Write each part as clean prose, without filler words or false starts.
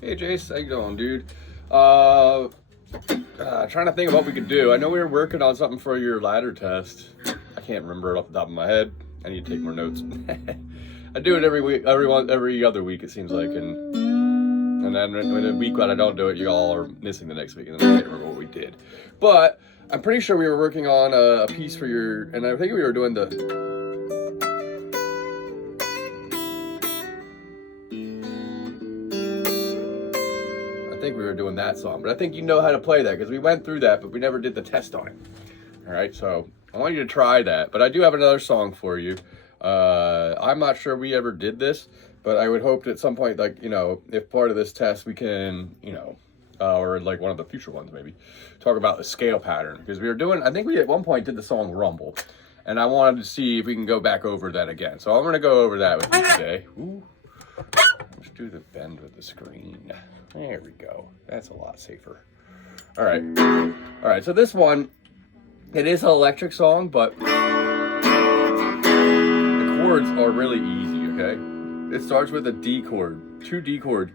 Hey Jace, how you doing, dude? Trying to think of what we could do. I know we were working on something for your ladder test. I can't remember it off the top of my head. I need to take more notes. I do it every week, every other week it seems like, and then when a week when I don't do it, you all are missing the next week, and then I can't remember what we did. But I'm pretty sure we were working on a piece for your, and I think we were doing the. I think we were doing that song, but I think you know how to play that because we went through that, but we never did the test on it. All right, so I want you to try that, but I do have another song for you. I'm not sure we ever did this, but I would hope that at some point, like, you know, if part of this test we can, you know, or like one of the future ones maybe, talk about the scale pattern, because we were doing, I think we at one point did the song Rumble, and I wanted to see if we can go back over that again. So I'm going to go over that with you today. Ooh. Let's do the bend with the screen. There we go. That's a lot safer. All right. All right, so this one, it is an electric song, but the chords are really easy, okay? It starts with a D chord, 2 D chords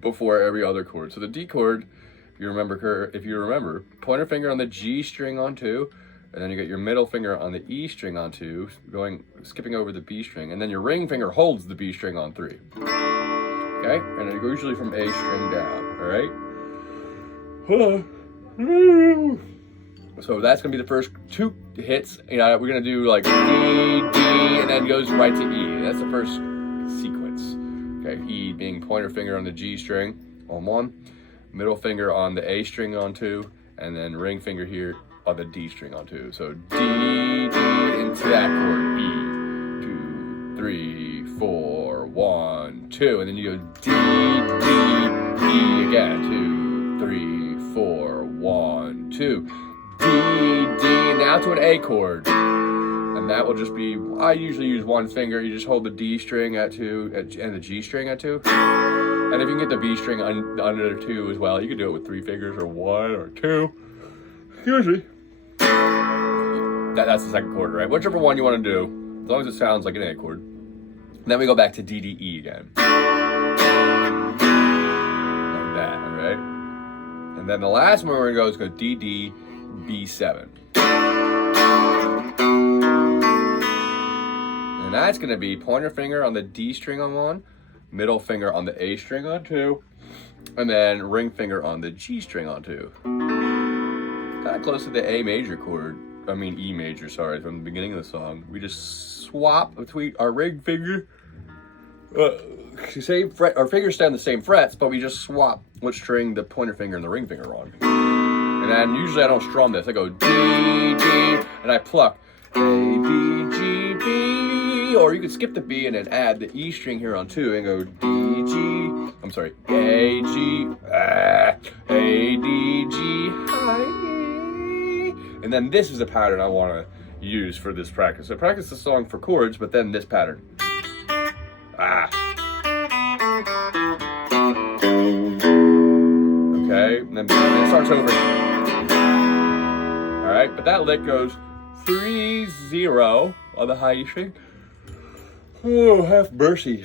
before every other chord. So the D chord, if you remember, pointer finger on the G string on 2, and then you get your middle finger on the E string on 2, skipping over the B string, and then your ring finger holds the B string on 3. Okay, and it goes usually from A string down, all right? So that's gonna be the first 2 hits. You know, we're gonna do like D, D, and then goes right to E. That's the first sequence. Okay, E being pointer finger on the G string on 1, middle finger on the A string on 2, and then ring finger here on the D string on 2. So D, D into that chord, E, 2, 3, 4, 1, 2, and then you go D, D, E again, 2, 3, 4, 1, 2, D, D, now to an A chord, and that will just be, I usually use 1 finger, you just hold the D string at 2, and the G string at 2, and if you can get the B string under 2 as well, you can do it with 3 fingers, or 1, or 2, usually. That's the second chord, right? Whichever one you want to do, as long as it sounds like an A chord. And then we go back to D, D, E again. Like that, all right? And then the last one we're going to go is D, D, B7. And that's going to be pointer finger on the D string on 1, middle finger on the A string on 2, and then ring finger on the G string on 2. Kind of close to the E major, sorry, from the beginning of the song. We just swap between our ring finger. Same fret, our fingers stay on the same frets, but we just swap which string the pointer finger and the ring finger are on. And then usually I don't strum this. I go D, D, and I pluck A, B, G, B. Or you could skip the B and then add the E string here on 2 and go D, G. I'm sorry, A, G, A, D, G, high. And then this is the pattern I want to use for this practice. So practice the song for chords, but then this pattern. Okay, and then it starts over. All right, but that lick goes 3-0 on the high E string. Oh, have mercy.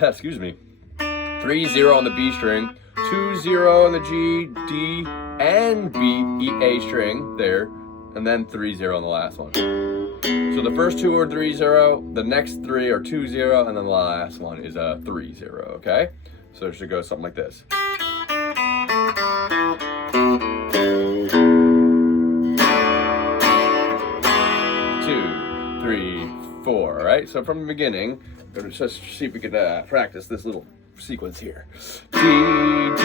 Excuse me. 3-0 on the B string, 2-0 on the G, D, and B, E, A string there, and then 3-0 on the last one. So the first 2 are 3-0, the next 3 are 2-0, and then the last one is a 3-0, okay? So it should go something like this. 2, 3, 4, all right? So from the beginning, let's just see if we can practice this little sequence here. D, D,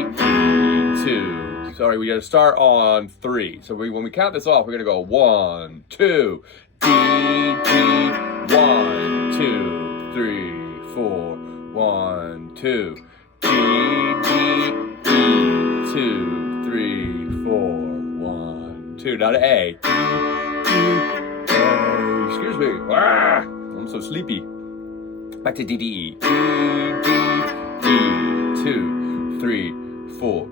E, 2. Sorry, we gotta start on 3. So when we count this off, we're gonna go 1, 2, D, D, 1, 2, 3, 4, 1, 2, D, D, E, 2, 3, 4, 1, 2. Now to A. D, D, A. Excuse me. I'm so sleepy. Back to D, D, E. D, D, E, 2, 3, 4,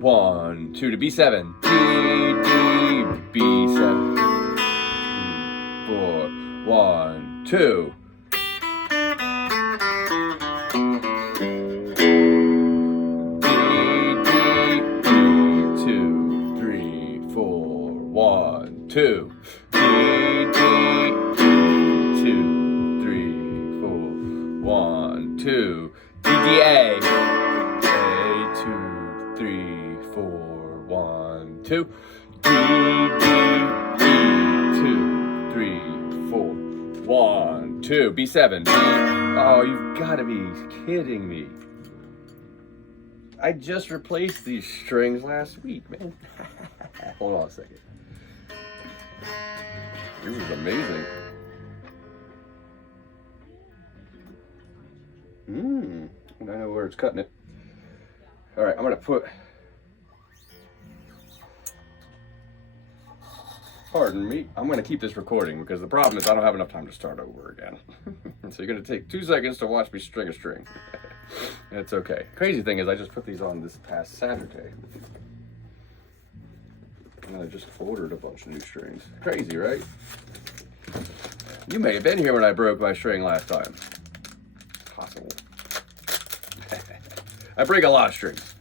1, 2 to B7. D, D, B7. 4, 1, 2. 2. D, D, E, 2, 3, 4. 1, 2. D, D, A. A, 2, 3, 4. 1, 2. D, D, E, 2, 3, 4. 1, 2. B7. B. Oh, you've got to be kidding me. I just replaced these strings last week, man. Hold on a second. This is amazing. I know where it's cutting it. All right, I'm gonna put, pardon me, I'm gonna keep this recording because the problem is I don't have enough time to start over again. So you're gonna take 2 seconds to watch me string a string. It's okay. Crazy thing is I just put these on this past Saturday. And I just ordered a bunch of new strings. Crazy, right? You may have been here when I broke my string last time. Possible. I break a lot of strings.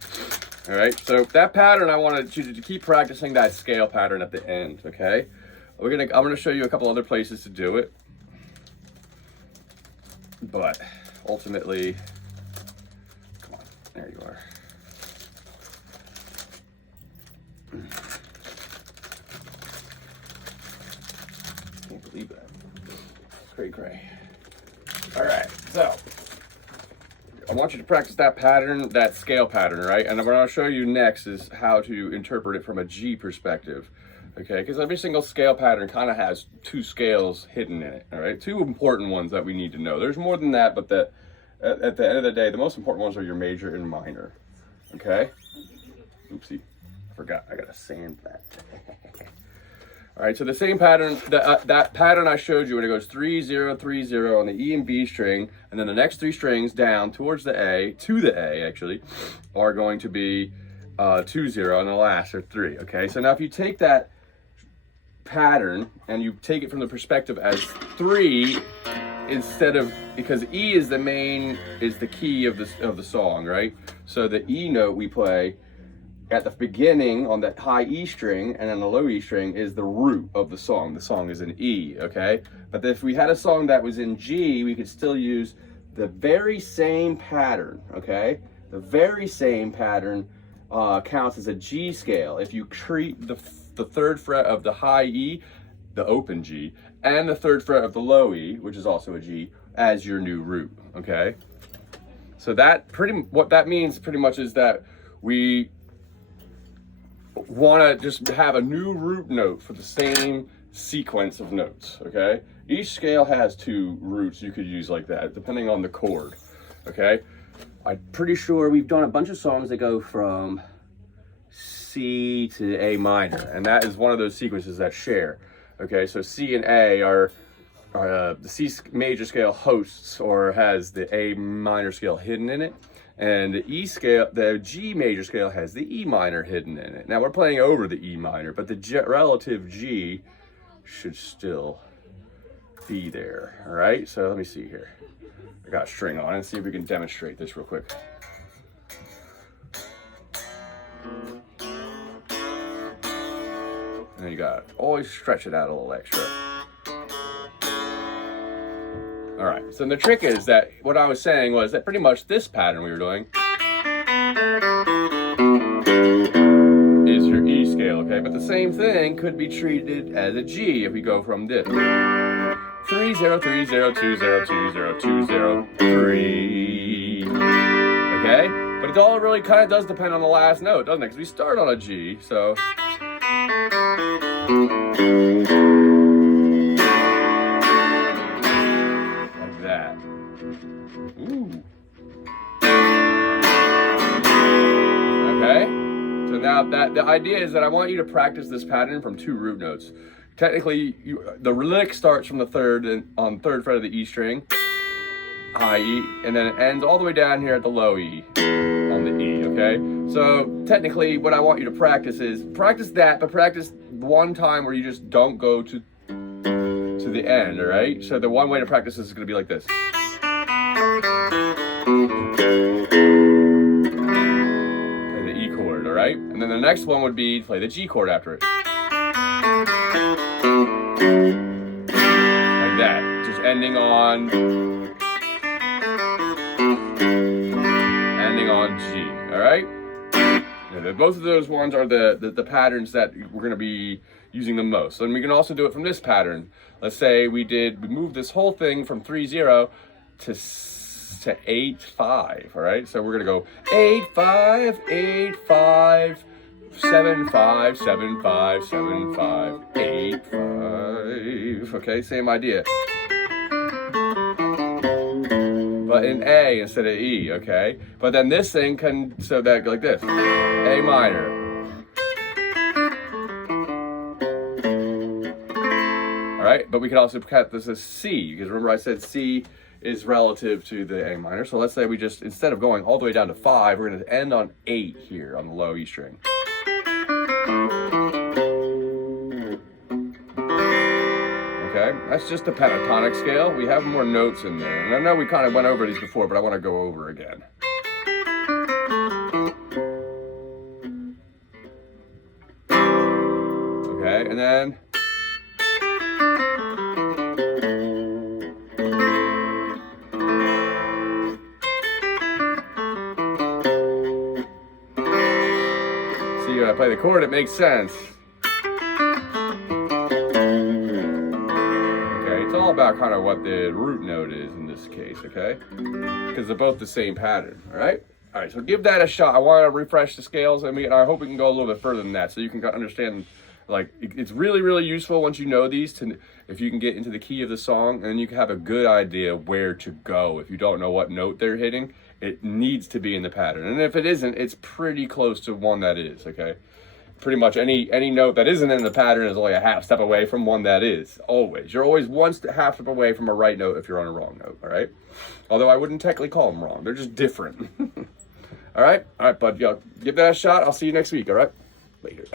All right, so that pattern, I wanted you to keep practicing that scale pattern at the end, okay? I'm gonna show you a couple other places to do it. But ultimately, come on, there you are. Can't believe that. Cray cray. All right, so I want you to practice that pattern, that scale pattern, right? And what I'll show you next is how to interpret it from a G perspective, okay? Because every single scale pattern kind of has 2 scales hidden in it, all right? 2 important ones that we need to know. There's more than that, but at the end of the day, the most important ones are your major and minor, okay? Oopsie, I forgot, I gotta sand that. All right, so the same pattern, that pattern I showed you when it goes 3, 0, 3, 0 on the E and B string, and then the next 3 strings down towards the A, to the A actually, are going to be 2, 0, and the last are 3, okay? So now if you take that pattern and you take it from the perspective as 3, instead of, because E is the key of the song, right? So the E note we play at the beginning on that high E string, and then the low E string is the root of the song. The song is in E, okay? But if we had a song that was in G, we could still use the very same pattern, okay? The very same pattern counts as a G scale. If you treat the 3rd fret of the high E, the open G, and the 3rd fret of the low E, which is also a G, as your new root, okay? So what that means pretty much is that we want to just have a new root note for the same sequence of notes, okay? Each scale has 2 roots you could use like that, depending on the chord, okay? I'm pretty sure we've done a bunch of songs that go from C to A minor, and that is one of those sequences that share, okay? So C and A are the C major scale hosts or has the A minor scale hidden in it. And the G major scale has the E minor hidden in it. Now we're playing over the E minor, but the relative G should still be there, all right? So let me see here. I got a string on and see if we can demonstrate this real quick. And you got to always stretch it out a little extra. All right, so the trick is that what I was saying was that pretty much this pattern we were doing is your E scale, okay? But the same thing could be treated as a G if we go from this. 3, 0, 3, 0, 2, 0, 2, 0, 2, 0, 3, okay? But it all really kind of does depend on the last note, doesn't it? Because we start on a G, so. Ooh. Okay, so now the idea is that I want you to practice this pattern from 2 root notes. Technically, the lick starts from the 3rd on 3rd fret of the E string, high E, and then it ends all the way down here at the low E on the E, okay? So technically what I want you to practice is practice that, but practice one time where you just don't go to the end, all right? So the one way to practice this is gonna be like this. Play the E chord, all right? And then the next one would be play the G chord after it. Like that, just ending on G, all right? And both of those ones are the patterns that we're gonna be using the most. And we can also do it from this pattern. Let's say we moved this whole thing from 3-0 to 8-5, all right? So we're gonna go 8-5, 8-5, 7-5, 7-5, 7-5, 8-5. Okay, same idea. But in A instead of E, okay? But then this thing can, so that like this, A minor. All right, but we can also cut this as C, because remember I said C is relative to the A minor. So let's say we just, instead of going all the way down to 5, we're gonna end on 8 here on the low E string. Okay, that's just the pentatonic scale. We have more notes in there. And I know we kind of went over these before, but I want to go over again. Okay, and then see, when I play the chord, it makes sense. It's all about kind of what the root note is in this case, okay? Because they're both the same pattern, all right? All right, so give that a shot. I want to refresh the scales, and I hope we can go a little bit further than that so you can understand, like, it's really, really useful once you know these, if you can get into the key of the song, and you can have a good idea where to go. If you don't know what note they're hitting, it needs to be in the pattern. And if it isn't, it's pretty close to one that is, okay? Pretty much any note that isn't in the pattern is only a half step away from one that is, always. You're always half step away from a right note if you're on a wrong note, all right? Although I wouldn't technically call them wrong. They're just different. All right, bud, give that a shot. I'll see you next week, all right? Later.